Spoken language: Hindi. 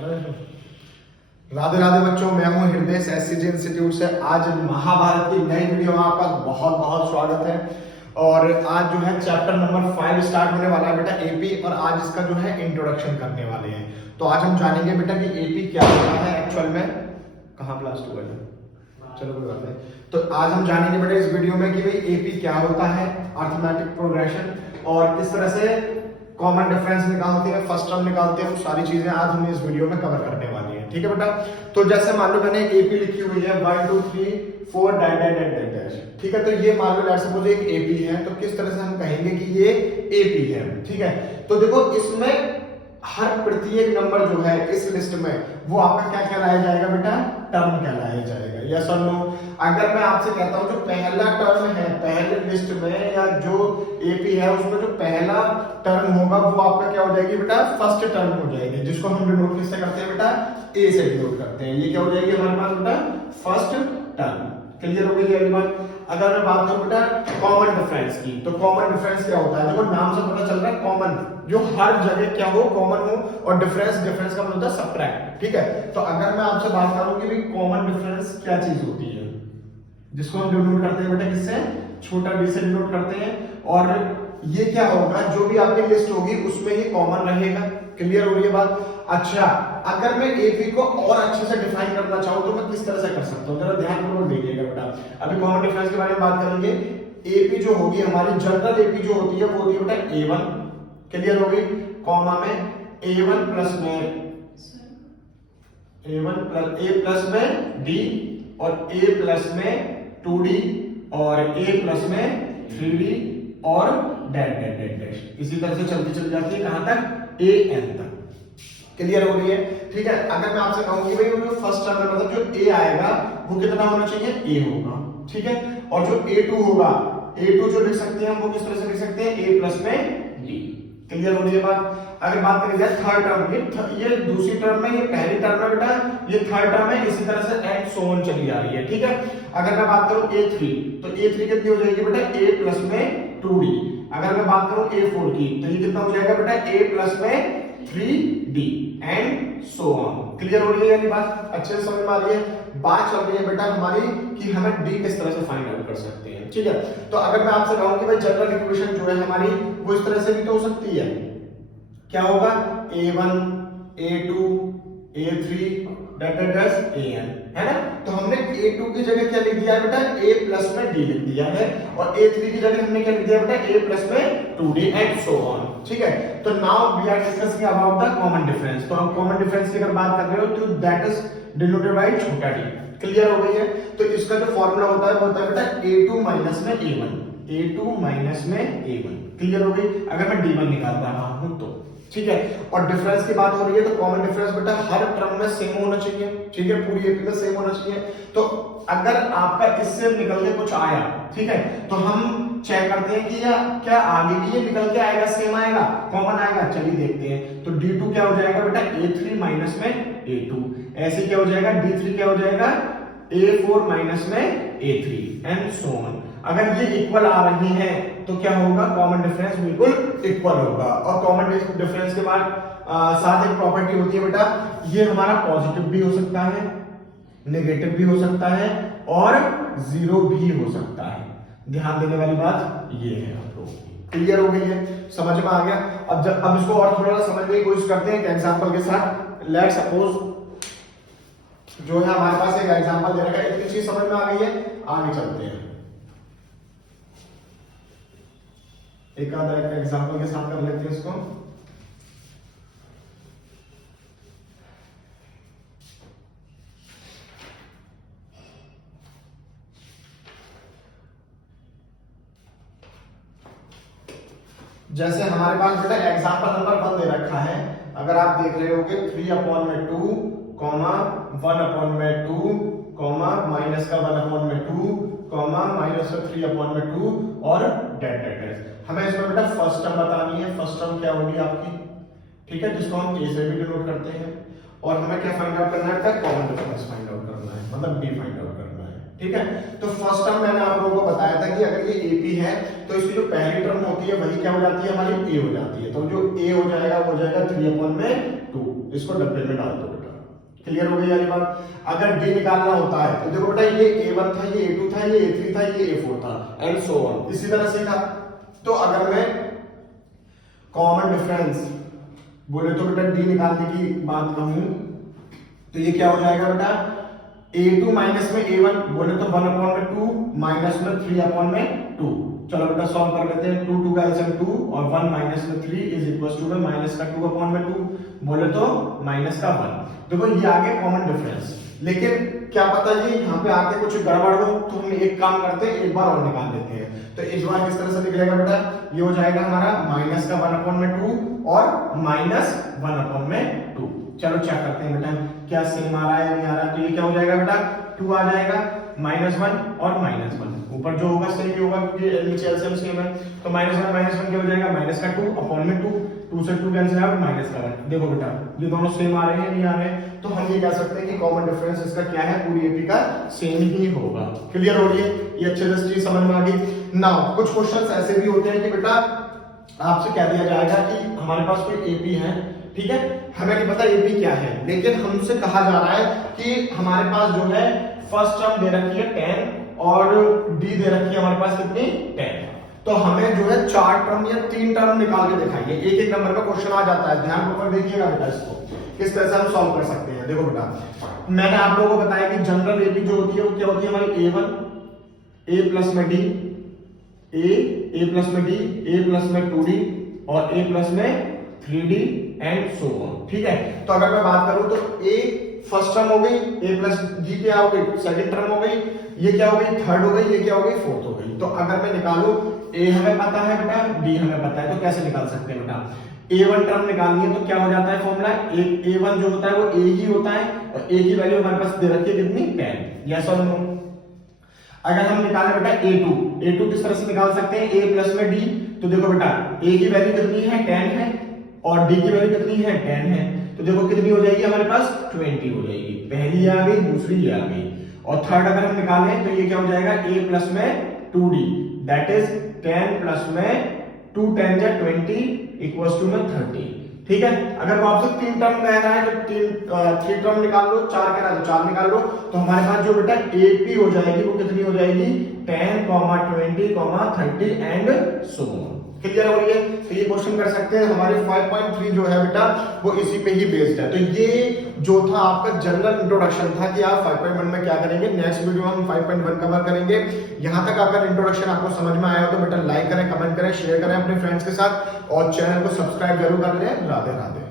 राधे राधे बच्चों, मैं हूं हृदय एससीजी इंस्टीट्यूट से। आज महाभारत की नई वीडियो में आपका बहुत बहुत स्वागत है। और आज जो है चैप्टर नंबर 5 स्टार्ट होने वाला है बेटा, एपी। और आज इसका जो है इंट्रोडक्शन करने वाले हैं। तो आज हम जानेंगे बेटा कि एपी क्या होता है एक्चुअल में। कहाँ ब्लास्ट हुआ है? चलो कोई बात नहीं। तो आज हम जानेंगे बेटा इस वीडियो में कि भाई एपी क्या होता है, अरिथमेटिक प्रोग्रेशन, और किस तरह से कॉमन डिफरेंस निकालते हैं, फर्स्ट टर्म निकालते हैं। वो सारी चीजें आज हम इस वीडियो में कवर करने वाले हैं। ठीक है बेटा। तो जैसे मान लो मैंने एपी लिखी हुई है 1 2 3 4 डैश। ठीक है, तो ये मान लो लेट्स सपोज एक एपी है। तो किस तरह से हम कहेंगे कि ये एपी है? ठीक है, तो देखो इसमें हर प्रत्येक नंबर जो है इस लिस्ट में वो आपका क्या कहलाया जाएगा बेटा? टर्म कहलाया जाएगा। यस और नो? अगर मैं आपसे कहता हूं जो पहला टर्म है पहले लिस्ट में या जो एपी है उसमें जो पहला टर्म होगा वो आपका क्या हो जाएगी बेटा? फर्स्ट टर्म हो जाएगी, जिसको हम डिनोट किससे करते हैं बेटा? ए से डिनोट करते हैं। ये क्या हो जाएगी हमारे पास बेटा? First term. क्लियर हो गई ये बात? अगर मैं बात करूं बेटा कॉमन डिफरेंस की, तो कॉमन डिफरेंस क्या होता है? देखो नाम से पता चल रहा है कॉमन, जो हर जगह क्या हो, कॉमन हो। और डिफरेंस का मतलब होता है सबट्रैक्ट। ठीक है, तो अगर मैं आपसे बात करूं कि भाई कॉमन डिफरेंस क्या चीज होती है, जिसको हम डिनोट करते हैं बेटा किससे? छोटा डी से डिनोट करते हैं। और ये क्या होगा, जो भी आपकी लिस्ट होगी उसमें ये कॉमन रहेगा। क्लियर हो रही है बात? अच्छा, अगर मैं एपी को और अच्छे से डिफाइन करना चाहूं तो मैं किस तरह से कर सकता हूं? जरा ध्यानपूर्वक देखिएगा बेटा। अभी कॉमन डिफरेंस के बारे में बात करेंगे। एपी जो होगी हमारी जनरल एपी जो होती है वो होती है बेटा ए1। क्लियर हो गई? कॉमा में ए1 प्लस में डी, और ए प्लस में 2d, और ए प्लस में 3d, और डैश। इसी तरह से चलती चली जाती है कहां तक? ए एन तक। क्लियर हो रही है? ठीक है, अगर मैं आपसे कहूं कि भाई वो फर्स्ट टर्म में मतलब जो ए आएगा वो कितना होना चाहिए? ए होगा। ठीक है, और जो ए2 होगा, ए2 जो लिख सकते हैं हम वो किस तरह से लिख सकते हैं? ए प्लस में डी। क्लियर हो रही है बात? अगर बात करें जाए थर्ड टर्म, ये दूसरी टर्म में, ये पहली टर्म में बेटा, ये थर्ड टर्म है। इसी तरह से एंड सो ऑन चली जा रही है। ठीक है, अगर मैं बात करूं ए3, तो ए3 कितनी हो जाएगी बेटा? ए प्लस में 2d। अगर मैं बात करूं ए4 की, तो ये कितना हो जाएगा बेटा? ए प्लस में 3d, and so on. Clear हो रही है यानी बात? अच्छे से समझ में आ रही है? बात चल रही है बेटा हमारी कि हमें d किस तरह से फाइंड आउट कर सकते हैं। ठीक है, तो अगर मैं आपसे कहूं कि भाई जनरल इक्वेशन जो है हमारी वो इस तरह से भी तो हो सकती है। क्या होगा? a1 a2 a3 dash an, है ना? तो हमने a2 की जगह क्या लिख दिया है बेटा? a प्लस में d लिख दिया है। और a3 की जगह हमने क्या लिख दिया बेटा? a प्लस में 2d, एंड सो ऑन। ठीक है, तो now we are discussing about the common difference. तो हम कॉमन डिफरेंस की अगर बात कर रहे हो तो दैट इज डिनोटेड बाय छोटा d। क्लियर हो गई है? तो इसका जो फॉर्मूला होता है वो होता है बेटा a2 माइनस में a1, a2 माइनस में a1। क्लियर हो गई? अगर मैं d1 निकाल रहा हूं तो। ठीक है, और डिफरेंस की बात हो रही है तो कॉमन डिफरेंस बेटा हर टर्म में सेम होना चाहिए। ठीक है, पूरी एपी में सेम होना चाहिए। तो अगर आपका इससे निकल के कुछ आया, ठीक है, तो हम चेक करते हैं कि या क्या आगे भी ये निकल के आएगा, सेम आएगा, कॉमन आएगा। चलिए देखते हैं। तो d2 क्या हो जाएगा बेटा? a3 माइनस में a2। ऐसे क्या हो जाएगा? d3 क्या हो जाएगा? a4 माइनस में a3, एंड सो ऑन। अगर ये इक्वल आ रही है तो क्या होगा? कॉमन डिफरेंस बिल्कुल इक्वल होगा। और कॉमन डिफरेंस के बाद साथ एक प्रॉपर्टी होती है बेटा, ये हमारा पॉजिटिव भी हो सकता है, नेगेटिव भी हो सकता है, और जीरो भी हो सकता है। ध्यान देने वाली बात ये है आप लोगों की। क्लियर हो गई है? समझ में आ गया? अब इसको और थोड़ा सा समझने की कोशिश करते हैं एक एग्जांपल के साथ। लेट्स सपोज जो है हमारे पास एक एग्जांपल दे रखा है। इतनी चीज समझ में आ गई है? आगे चलते हैं, एक आधा एग्जांपल के साथ कर लेते हैं इसको। जैसे हमारे पास बेटा एग्जांपल नंबर 1 दे रखा है। अगर आप देख रहे होगे 3/2 कॉमा 1/2 कॉमा माइनस का 1/2 कॉमा माइनस का 3/2 और डैश। हमें इसमें बेटा फर्स्ट टर्म बतानी है। फर्स्ट टर्म क्या होगी आपकी? ठीक है, जिसको हम ए से भी डिनोट करते हैं। और हमें क्या फाइंड आउट करना है? कॉमन डिफरेंस फाइंड आउट करना है, मतलब डी फाइंड आउट करना है। ठीक है। तो फर्स्ट टर्म मैंने आप लोगों को बताया था कि अगर ये AP है तो इसकी जो पहली टर्म होती है वही क्या हो जाती है, हमारी A हो जाती है। तो जो A हो जाएगा वो हो जाएगा 3/2, इसको डब्बे में डाल दो बेटा। क्लियर हो गई वाली बात। अगर D निकालना होता है तो देखो बेटा ये A1 था, ये A2 था, ये A3 था, ये A4 था एंड सो ऑन, इसी तरह से था। तो अगर मैं कॉमन डिफरेंस बोले तो बेटा D निकालने की बात कहूं तो ये क्या हो जाएगा बेटा, A2 माइनस में A1 बोले तो 1/2 माइनस में 3/2। चलो बेटा सॉल्व कर लेते हैं। 2 2 का एलसीएम 2 और 1 माइनस में 3 इज इक्वल टू माइनस का 2/2 बोले तो माइनस का 1। देखो ये आ गया कॉमन डिफरेंस, लेकिन क्या पता जी यहाँ पे आके कुछ गड़बड़ हो तो हम एक काम करते हैं, एक बार और निकाल देते हैं। तो इस बार किस तरह से निकलेगा बेटा, ये हो जाएगा हमारा माइनस का 1/2 और माइनस 1/2। चलो चेक करते हैं बेटा क्या सेम आ रहा है या नहीं आ रहा। तो ये क्या हो जाएगा बेटा, 2 आ जाएगा, -1 और -1 ऊपर जो होगा सेम ही होगा क्योंकि नीचे एलसीएम सेम है। तो -1 क्या हो जाएगा, माइनस का 2/2, 2 से 2 कैंसिल आउट, माइनस का 1। देखो बेटा ये दोनों सेम आ रहे हैं नहीं आ रहे हैं, तो हम ये कह सकते हैं कि कॉमन डिफरेंस इसका क्या है, पूरी एपी का सेम ही होगा। क्लियर हो रही है, ये अच्छे से चीज समझ में आ गई। नाउ कुछ क्वेश्चंस ऐसे भी होते हैं कि बेटा आपसे कह दिया जाएगा कि हमारे पास कोई एपी है, ठीक है, हमें नहीं पता एपी क्या है, लेकिन हमसे कहा जा रहा है कि हमारे पास जो है फर्स्ट टर्म दे रखी है 10 और डी दे रखी है हमारे पास कितनी 10। तो हमें जो है 4 टर्म या 3 टर्म निकाल के दिखाइए। एक एक नंबर का क्वेश्चन आ जाता है, ध्यानपूर्वक देखिएगा बेटा इसको किस तरह से हम सॉल्व कर सकते हैं। देखो बेटा मैंने आप लोगों को बताया कि जनरल एपी जो होती है वो क्या होती है हमारी A1, A प्लस में D, A प्लस में D, A प्लस में 2D और A प्लस में 3D एंड सो ऑन। ठीक है, तो अगर मैं बात करूं तो A फर्स्ट टर्म हो गई, A प्लस D क्या हो गई सेकंड टर्म हो गई, ये क्या हो गई थर्ड हो गई, ये क्या हो गई फोर्थ हो गई। तो अगर मैं निकालूं A हमें पता है बेटा, D हमें पता है, तो कैसे निकाल सकते हैं बेटा, A1 टर्म निकालनी है तो क्या हो जाता है फॉर्मूला, A1 जो होता है वो A ही होता है और A की वैल्यू हमारे पास दे रखी है कितनी 10। यस और नो। अगर हम निकालें बेटा A2 किस तरह से निकाल सकते हैं, A प्लस में D। तो देखो बेटा A की वैल्यू कितनी है 10 है और D की वैल्यू कितनी है 10 है, तो देखो कितनी हो जाएगी हमारे पास 20 हो जाएगी। पहली ये आ गई, दूसरी ये आ गई और थर्ड अगर हम निकालें तो ये क्या हो जाएगा A प्लस में 2D दैट इज 10 प्लस में 2 10 या 20 इक्वल्स टू में 30। ठीक है, अगर वो आपसे 3 टर्म कह रहा है तो 3 टर्म निकाल लो, 4 कह रहा है तो 4 निकाल लो। तो हमारे पास जो बेटा AP हो जाएगी वो कितनी हो जाएगी 10, 20, 30 एंड सो ऑन। क्लियर हो रही है, तो ये क्वेश्चन कर सकते हैं। हमारे 5.3 जो है बेटा वो इसी पे ही बेस्ड है। तो ये जो था आपका जनरल इंट्रोडक्शन था कि आप 5.1 में क्या करेंगे। नेक्स्ट वीडियो में हम 5.1 कवर करेंगे। यहां तक अगर इंट्रोडक्शन आपको समझ में आया हो तो बेटा लाइक करें, कमेंट करें, शेयर करें अपने फ्रेंड्स के साथ और चैनल को सब्सक्राइब जरूर कर लें। राधे राधे।